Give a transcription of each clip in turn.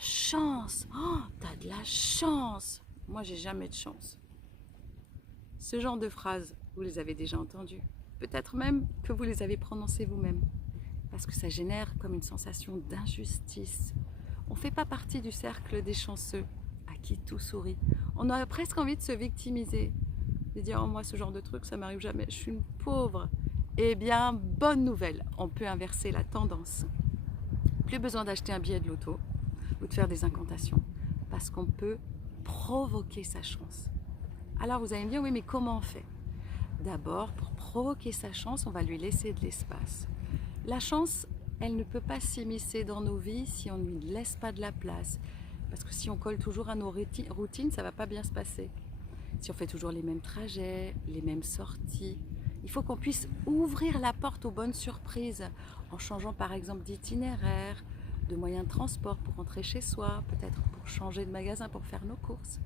chance, oh, t'as de la chance. Moi, j'ai jamais de chance. Ce genre de phrases, vous les avez déjà entendues. Peut-être même que vous les avez prononcées vous-même. Parce que ça génère comme une sensation d'injustice. On ne fait pas partie du cercle des chanceux, à qui tout sourit. On a presque envie de se victimiser. De dire, oh, moi, ce genre de truc, ça m'arrive jamais. Je suis une pauvre. Eh bien, bonne nouvelle, on peut inverser la tendance. Plus besoin d'acheter un billet de loto ou de faire des incantations. Parce qu'on peut provoquer sa chance. Alors vous allez me dire, oui, mais comment on fait? D'abord, pour provoquer sa chance, on va lui laisser de l'espace. La chance, elle ne peut pas s'immiscer dans nos vies si on ne lui laisse pas de la place. Parce que si on colle toujours à nos routines, ça ne va pas bien se passer. Si on fait toujours les mêmes trajets, les mêmes sorties, il faut qu'on puisse ouvrir la porte aux bonnes surprises en changeant par exemple d'itinéraire, de moyens de transport pour rentrer chez soi, peut-être pour changer de magasin pour faire nos courses.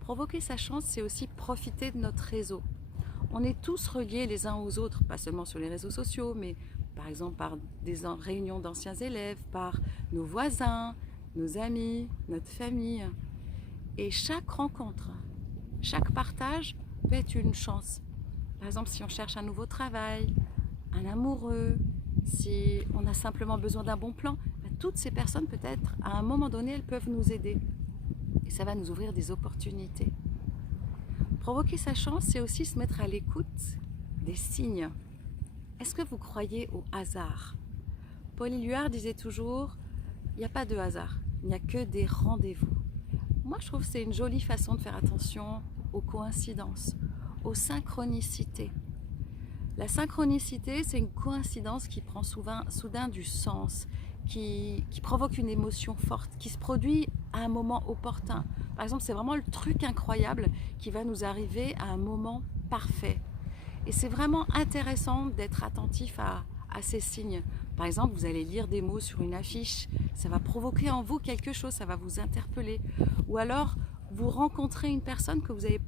Provoquer sa chance, c'est aussi profiter de notre réseau. On est tous reliés les uns aux autres, pas seulement sur les réseaux sociaux, mais par exemple par des réunions d'anciens élèves, par nos voisins, nos amis, notre famille. Et chaque rencontre, chaque partage peut être une chance. Par exemple, si on cherche un nouveau travail, un amoureux, si on a simplement besoin d'un bon plan, toutes ces personnes peut-être à un moment donné, elles peuvent nous aider. Et ça va nous ouvrir des opportunités. Provoquer sa chance, c'est aussi se mettre à l'écoute des signes. Est-ce que vous croyez au hasard? Paul Éluard disait toujours, il n'y a pas de hasard, il n'y a que des rendez-vous. Moi, je trouve que c'est une jolie façon de faire attention aux coïncidences, aux synchronicités. La synchronicité, c'est une coïncidence qui prend soudain du sens, qui provoque une émotion forte, qui se produit à un moment opportun. Par exemple, c'est vraiment le truc incroyable qui va nous arriver à un moment parfait. Et c'est vraiment intéressant d'être attentif à ces signes. Par exemple, vous allez lire des mots sur une affiche, ça va provoquer en vous quelque chose, ça va vous interpeller. Ou alors, vous rencontrez une personne que vous n'avez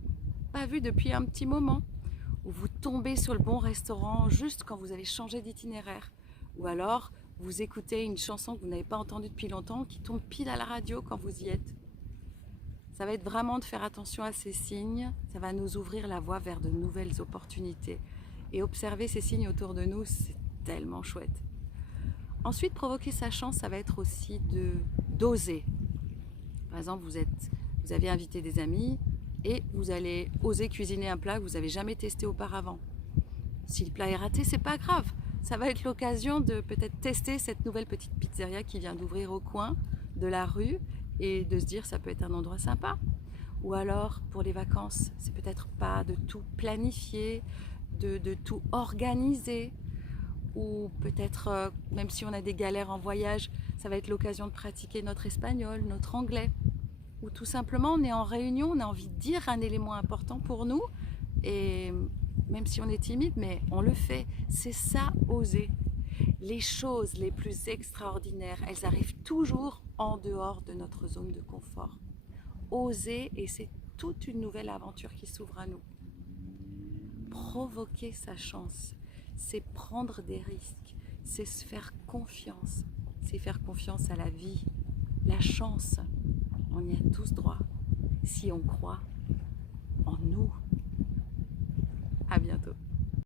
pas vue depuis un petit moment. Ou vous tombez sur le bon restaurant juste quand vous avez changé d'itinéraire. Ou alors, vous écoutez une chanson que vous n'avez pas entendue depuis longtemps qui tombe pile à la radio quand vous y êtes. Ça va être vraiment de faire attention à ces signes, ça va nous ouvrir la voie vers de nouvelles opportunités. Et observer ces signes autour de nous, c'est tellement chouette. Ensuite, provoquer sa chance, ça va être aussi d'oser. Par exemple, vous avez invité des amis et vous allez oser cuisiner un plat que vous n'avez jamais testé auparavant. Si le plat est raté, c'est pas grave. Ça va être l'occasion de peut-être tester cette nouvelle petite pizzeria qui vient d'ouvrir au coin de la rue et de se dire ça peut être un endroit sympa. Ou alors pour les vacances, c'est peut-être pas de tout planifier, de tout organiser. Ou peut-être même si on a des galères en voyage, ça va être l'occasion de pratiquer notre espagnol, notre anglais. Ou tout simplement on est en réunion, on a envie de dire un élément important pour nous et même si on est timide, mais on le fait. C'est ça, oser. Les choses les plus extraordinaires, elles arrivent toujours en dehors de notre zone de confort. Oser, et c'est toute une nouvelle aventure qui s'ouvre à nous. Provoquer sa chance, c'est prendre des risques, c'est se faire confiance, c'est faire confiance à la vie, la chance. On y a tous droit, si on croit en nous. À bientôt.